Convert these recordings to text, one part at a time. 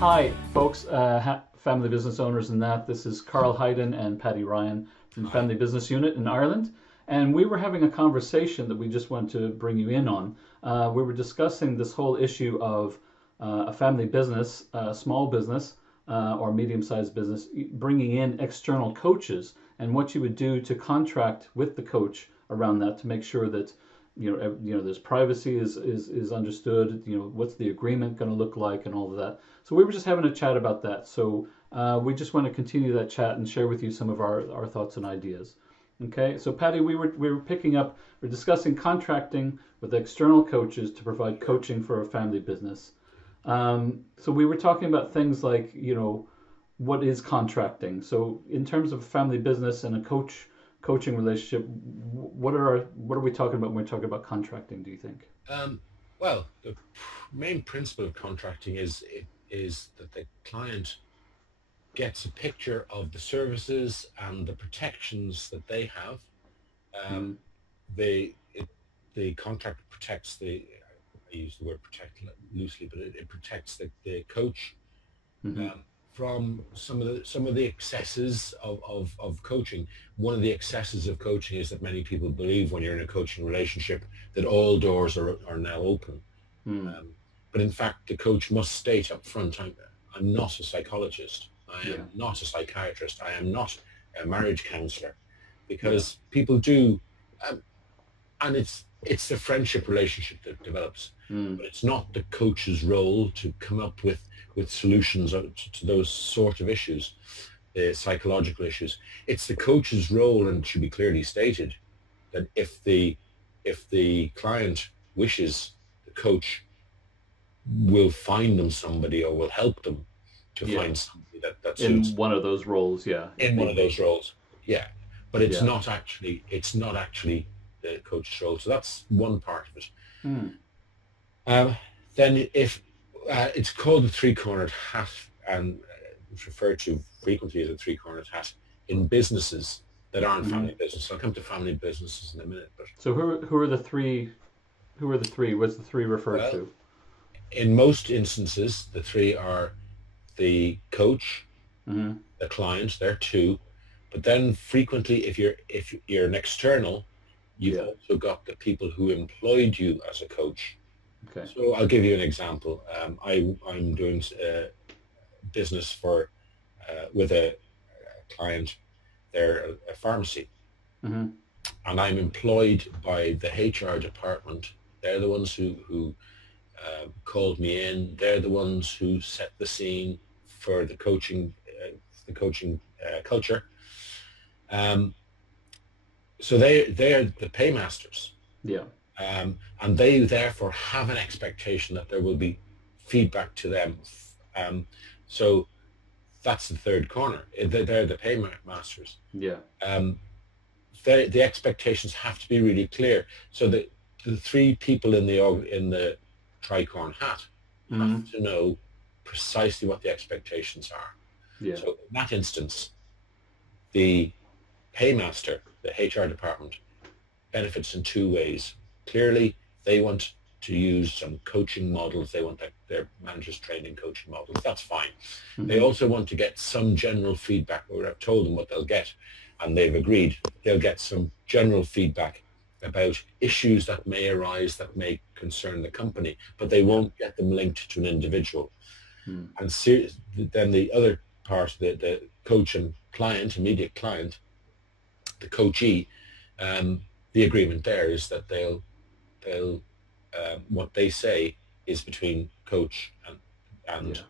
Hi, folks, family business owners and that. This is Carl Hayden and Paddy Ryan from the Family Business Unit in Ireland. And we were having a conversation that we just want to bring you in on. We were discussing this whole issue of a family business, a small business, or medium-sized business, bringing in external coaches and what you would do to contract with the coach around that to make sure that there's privacy is understood. What's the agreement going to look like and all of that. So we were just having a chat about that. So we just want to continue that chat and share with you some of our thoughts and ideas. Okay, so Patty, we're discussing contracting with external coaches to provide coaching for a family business. So we were talking about things like, what is contracting? So in terms of a family business and a coaching relationship, what are we talking about when we're talking about contracting, do you think? Well, the main principle of contracting is that the client gets a picture of the services and the protections that they have. Mm-hmm. The contract protects I use the word protect loosely, but it protects the coach Mm-hmm. from some of the excesses of coaching. One of the excesses of coaching is that many people believe when you're in a coaching relationship that all doors are now open. But in fact, the coach must state up front, I'm not a psychologist. I am not a psychiatrist. I am not a marriage counselor, because people do, and it's the friendship relationship that develops. But it's not the coach's role to come up with solutions to those sort of issues, the psychological issues. It's the coach's role, and it should be clearly stated, that if the client wishes, the coach will find them somebody or will help them to find somebody that suits in one of those roles, in one of those roles. But it's not actually the coach's role. So that's one part of it. Then if it's called the three-cornered hat, and it's referred to frequently as a three-cornered hat in businesses that aren't family business. I'll come to family businesses in a minute. But so who are the three? Who are the three? What's the three referred to? In most instances, the three are the coach, the client. They're two, but then frequently, if you're an external, you've also got the people who employed you as a coach. Okay. So I'll give you an example. I'm doing business with a client. They're a pharmacy, and I'm employed by the HR department. They're the ones who called me in. They're the ones who set the scene for the coaching culture. So they're the paymasters. Yeah. And they therefore have an expectation that there will be feedback to them. So that's the third corner. They're the paymasters. Yeah. The expectations have to be really clear. So the three people in the tricorn hat have to know precisely what the expectations are. Yeah. So in that instance, the paymaster, the HR department, benefits in two ways. Clearly, they want to use some coaching models. They want their managers trained in coaching models. That's fine. They also want to get some general feedback, or I've told them what they'll get, and they've agreed. They'll get some general feedback about issues that may arise that may concern the company, but they won't get them linked to an individual. And then the other part, the coach and client, immediate client, the coachee, the agreement there is that they'll what they say is between coach and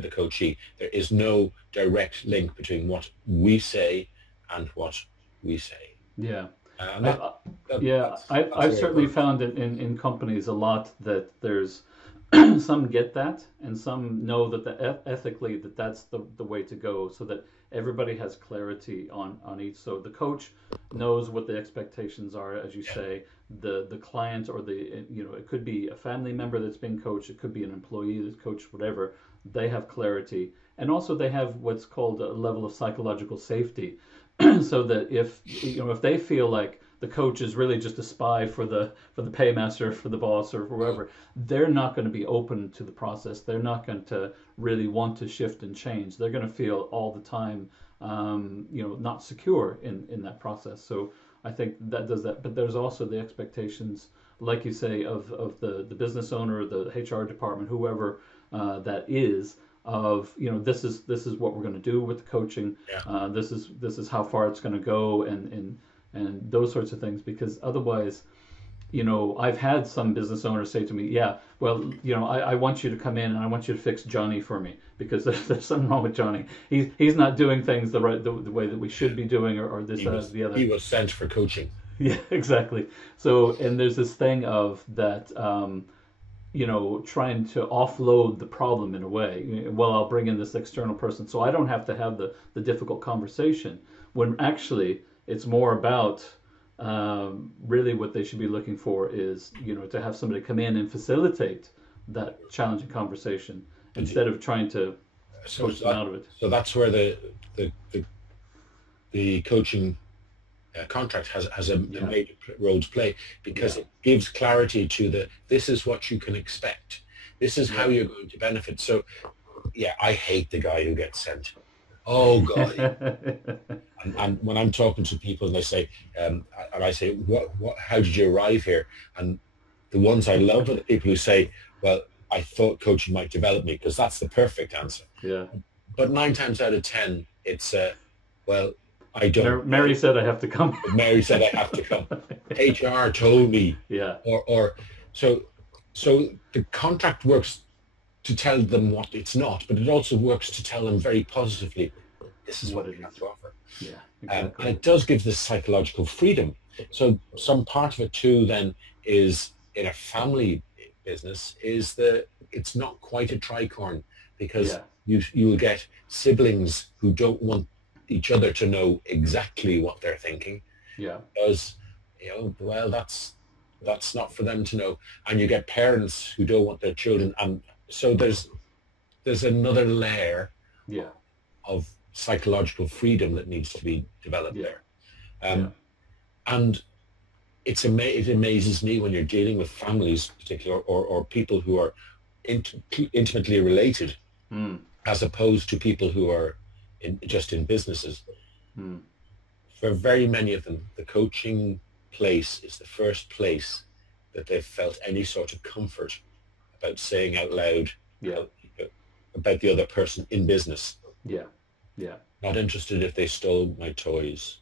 the coachee. There is no direct link between what we say and what we say. Yeah. I've certainly found it in companies a lot that there's some get that, and some know that ethically that's the way to go, so that everybody has clarity on each. So the coach knows what the expectations are, as you say. The client, or it could be a family member that's being coached, it could be an employee that's coached, whatever. They have clarity, and also they have what's called a level of psychological safety, so that if they feel like the coach is really just a spy for the paymaster, for the boss, or for whoever, they're not going to be open to the process. They're not going to really want to shift and change. They're going to feel all the time, not secure in that process. So I think that does that. But there's also the expectations, like you say, of the business owner, the HR department, whoever that is, of this is what we're going to do with the coaching. Yeah. This is how far it's going to go, and those sorts of things. Because otherwise, I've had some business owners say to me, yeah, well, I want you to come in and I want you to fix Johnny for me because there's something wrong with Johnny. He's not doing things the way that we should be doing, or this, the other. He was sent for coaching. Yeah, exactly. So, and there's this thing of that, trying to offload the problem in a way. Well, I'll bring in this external person so I don't have to have the difficult conversation, when actually it's more about really what they should be looking for is, to have somebody come in and facilitate that challenging conversation instead of trying to coach them out of it. So that's where the coaching contract has a major role to play, because it gives clarity to this is what you can expect. This is how you're going to benefit. So, I hate the guy who gets sent. Oh God! and when I'm talking to people and they say, and I say, what? How did you arrive here? And the ones I love are the people who say, well, I thought coaching might develop me, because that's the perfect answer. Yeah. But 9 times out of 10, it's well, I don't. Mary said I have to come. Mary said I have to come. HR told me. Yeah. Or so the contract works to tell them what it's not, but it also works to tell them very positively, this is what we have to offer. Yeah, exactly. And it does give this psychological freedom. So some part of it too then is, in a family business, is it's not quite a tricorn, because you will get siblings who don't want each other to know exactly what they're thinking. Yeah. Because, well, that's not for them to know. And you get parents who don't want their children, and so there's another layer of psychological freedom that needs to be developed there. And it amazes me when you're dealing with families, particularly, or people who are intimately related, as opposed to people who are just in businesses. For very many of them, the coaching place is the first place that they've felt any sort of comfort about saying out loud about the other person in business. Not interested if they stole my toys.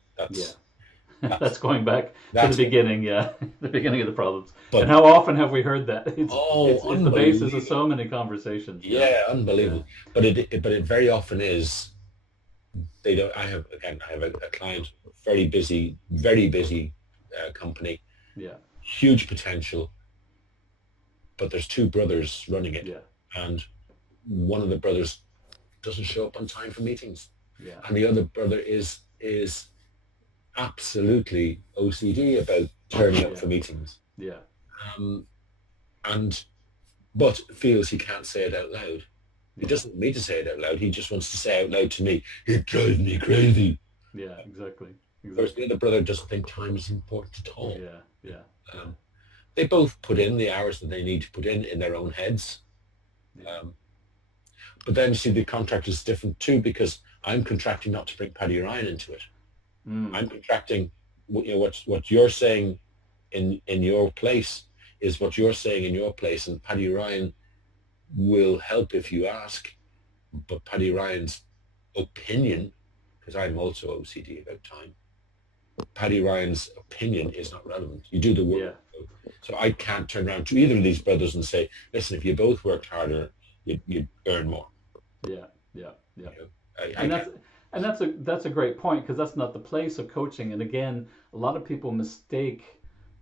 That's going back to the beginning, the beginning of the problems. And how often have we heard that? It's the basis of so many conversations. Unbelievable. But it very often is. They don't. I have a client, very busy company. Huge potential. But there's 2 brothers running it, and one of the brothers doesn't show up on time for meetings, and the other brother is absolutely OCD about turning up for meetings. But feels he can't say it out loud. He doesn't want me to say it out loud. He just wants to say out loud to me, it drives me crazy. Yeah, exactly. Whereas the other brother doesn't think time is important at all. They both put in the hours that they need to put in their own heads. But then, you see, the contract is different too, because I'm contracting not to bring Paddy Ryan into it. I'm contracting, what you're saying in your place is what you're saying in your place, and Paddy Ryan will help if you ask, but Paddy Ryan's opinion, because I'm also OCD about time, Paddy Ryan's opinion is not relevant. You do the work. So I can't turn around to either of these brothers and say, listen, if you both worked harder, you'd earn more. And that's a great point, because that's not the place of coaching. And again, a lot of people mistake,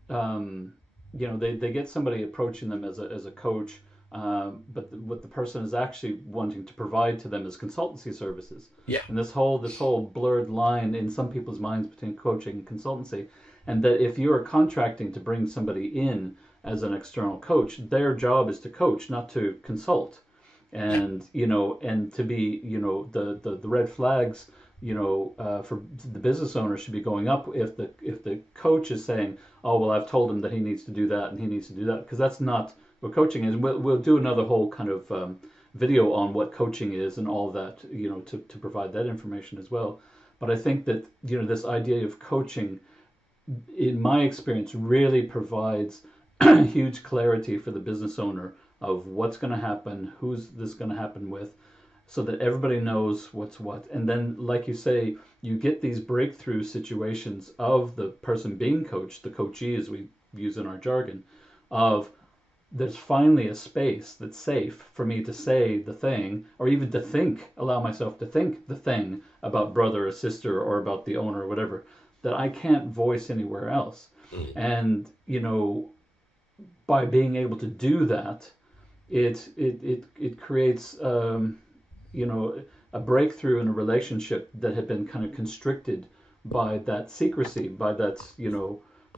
they get somebody approaching them as a coach, but what the person is actually wanting to provide to them is consultancy services. And this whole blurred line in some people's minds between coaching and consultancy, and that if you are contracting to bring somebody in as an external coach, their job is to coach, not to consult. And and to be the red flags for the business owner should be going up if the coach is saying, oh well, I've told him that he needs to do that and he needs to do that, because that's not what coaching is. We'll do another whole kind of video on what coaching is and all that, to provide that information as well. But I think that this idea of coaching, in my experience, really provides huge clarity for the business owner of what's going to happen, who's this going to happen with, so that everybody knows what's what. And then, like you say, you get these breakthrough situations of the person being coached, the coachee, as we use in our jargon, of there's finally a space that's safe for me to say the thing, or even to think, allow myself to think the thing about brother or sister or about the owner or whatever, that I can't voice anywhere else. And, by being able to do that, it creates, a breakthrough in a relationship that had been kind of constricted by that secrecy, by that,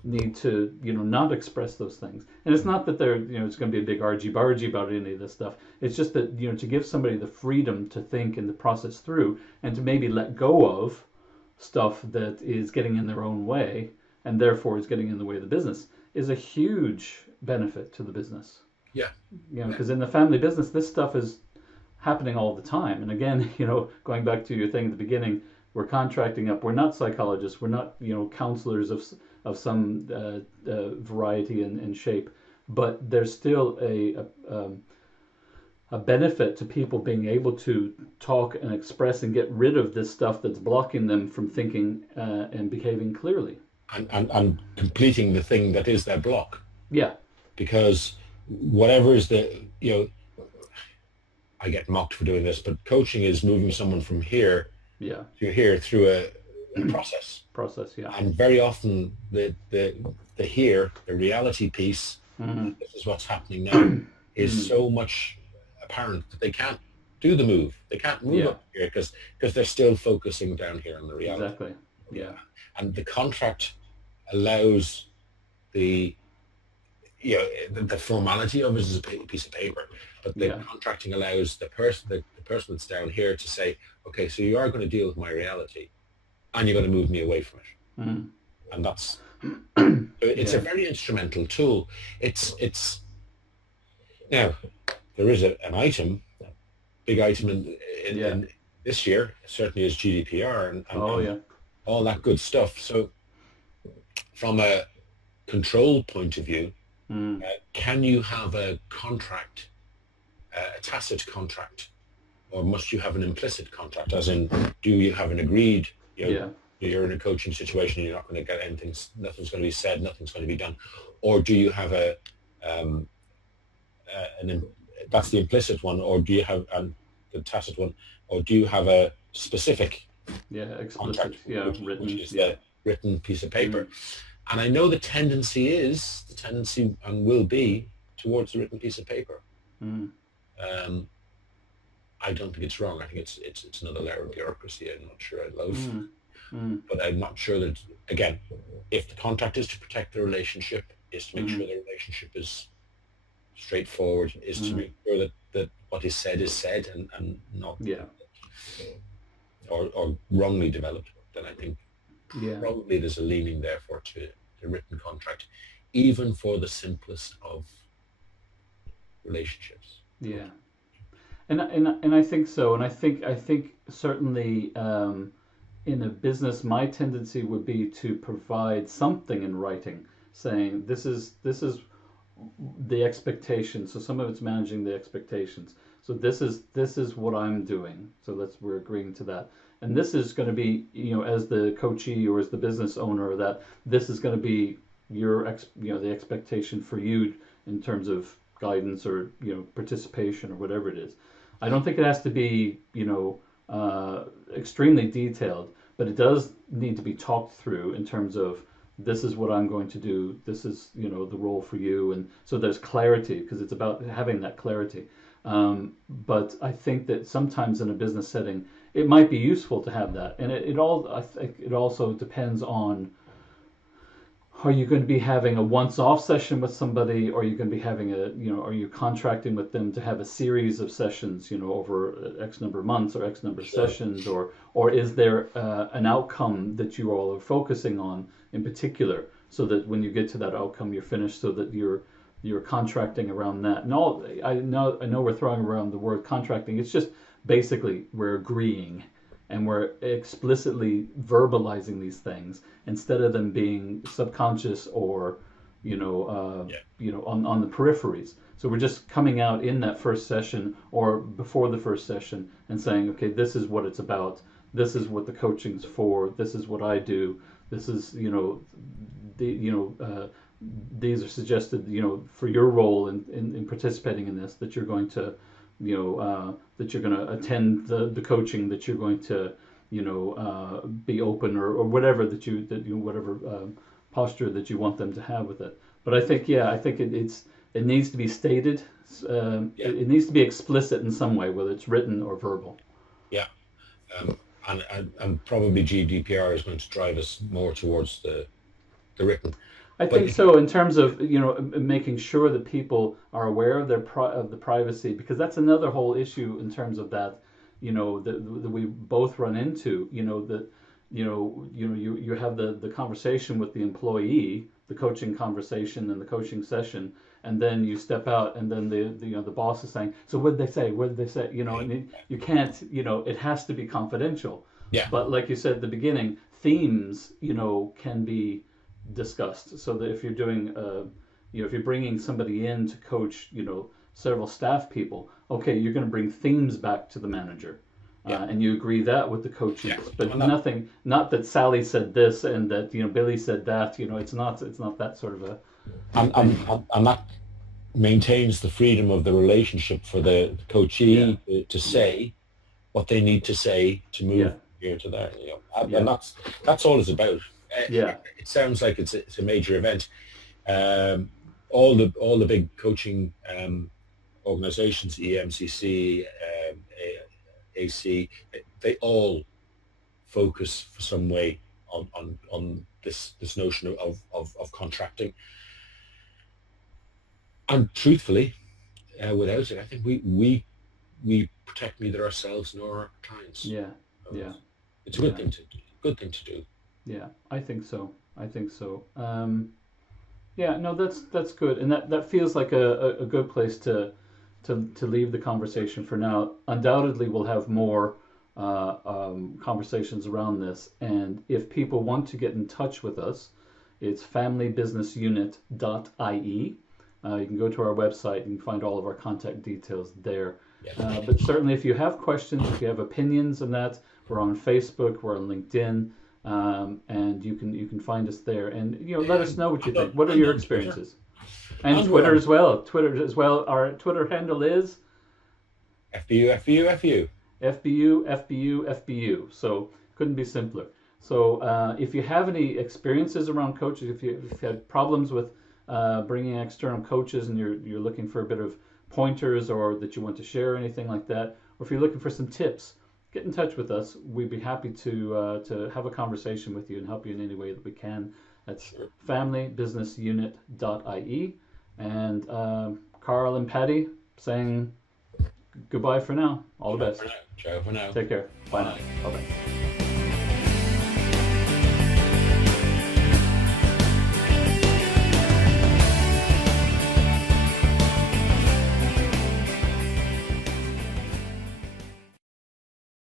need to, not express those things. And it's not that it's going to be a big argy-bargy about any of this stuff. It's just that, to give somebody the freedom to think and to process through, and to maybe let go of stuff that is getting in their own way, and therefore is getting in the way of the business, is a huge benefit to the business. Yeah. Because in the family business, this stuff is happening all the time. And again, going back to your thing at the beginning, we're contracting up. We're not psychologists. We're not, counselors of some variety and shape. But there's still a benefit to people being able to talk and express and get rid of this stuff that's blocking them from thinking and behaving clearly. And completing the thing that is their block. Yeah. Because whatever is I get mocked for doing this, but coaching is moving someone from here to here through a process. Yeah. And very often the here, the reality piece, this is what's happening now, is so much apparent that they can't do the move. They can't move up here because they're still focusing down here on the reality. Exactly. Yeah. And the contract allows the formality of it is a piece of paper, but the contracting allows the person that's down here to say, okay, so you are going to deal with my reality, and you're going to move me away from it. And that's it's a very instrumental tool. It's now there is an item, a big item in this year, certainly is GDPR and all that good stuff. So from a control point of view, can you have a contract, a tacit contract, or must you have an implicit contract? As in, do you have an agreed, you're in a coaching situation, you're not going to get anything, nothing's going to be said, nothing's going to be done, or do you have that's the implicit one, or do you have the tacit one, or do you have a specific explicit contract, written, which is the written piece of paper? And I know the tendency and will be towards the written piece of paper. I don't think it's wrong. I think it's another layer of bureaucracy I'm not sure I love. But I'm not sure that, again, if the contract is to protect the relationship, is to make sure the relationship is straightforward, is to make sure that what is said and not or wrongly developed, then I think probably there's a leaning therefore to the written contract, even for the simplest of relationships. Yeah, and I think so, and I think certainly in a business, my tendency would be to provide something in writing saying this is the expectation. So some of it's managing the expectations. So this is what I'm doing. So we're agreeing to that. And this is going to be, as the coachee or as the business owner, that this is going to be the expectation for you in terms of guidance or, participation or whatever it is. I don't think it has to be, extremely detailed, but it does need to be talked through in terms of this is what I'm going to do. This is, the role for you. And so there's clarity, because it's about having that clarity. But I think that sometimes in a business setting, it might be useful to have that. And I think it also depends on are you going to be having a once-off session with somebody, or are you going to be having are you contracting with them to have a series of sessions, over X number of months or X number of Sure. sessions, or is there an outcome that you all are focusing on in particular, so that when you get to that outcome, you're finished, so that you're contracting around that. And all I know we're throwing around the word contracting. It's just basically we're agreeing and we're explicitly verbalizing these things instead of them being subconscious or on the peripheries. So we're just coming out in that first session or before the first session and saying, okay, this is what it's about. This is what the coaching's for. This is what I do. This is these are suggested for your role in participating in this, that you're going to that you're going to attend the coaching, that you're going to be open or whatever whatever posture that you want them to have with it. But I think it needs to be stated. It needs to be explicit in some way, whether it's written or verbal. Yeah. And probably GDPR is going to drive us more towards the written. I think so, in terms of making sure that people are aware of of the privacy, because that's another whole issue in terms of that that we both run into. That you have the conversation with the employee, the coaching conversation and the coaching session, and then you step out, and then the boss is saying, so what did they say? What did they say? And you can't. It has to be confidential. Yeah. But like you said at the beginning, themes can be discussed, so that if you're doing if you're bringing somebody in to coach several staff people, okay, you're going to bring themes back to the manager, and you agree that with the coaches, but not that Sally said this and that Billy said that. It's not that sort of a and that maintains the freedom of the relationship for the coachee to say what they need to say to move here to there, and that's all it's about. It sounds like it's a major event. All the big coaching organizations, EMCC, AC, they all focus for some way on this notion of contracting. And truthfully, without it, I think we protect neither ourselves nor our clients. It's a good thing to do. Yeah, I think so. No, that's good, and that feels like a good place to leave the conversation for now. Undoubtedly, we'll have more conversations around this, and if people want to get in touch with us, it's familybusinessunit.ie. You can go to our website and find all of our contact details there. But certainly, if you have questions, if you have opinions on that, we're on Facebook, we're on LinkedIn. And you can find us there, and let us know what you think. What are your experiences? And Twitter as well. Our Twitter handle is FBU. FBU. So couldn't be simpler. So if you have any experiences around coaches, if you've had problems with bringing external coaches, and you're looking for a bit of pointers, or that you want to share anything like that, or if you're looking for some tips, get in touch with us. We'd be happy to have a conversation with you and help you in any way that we can. That's familybusinessunit.ie. And Carl and Patty saying goodbye for now. All the best. Ciao for now. Take care. Bye now. Bye-bye.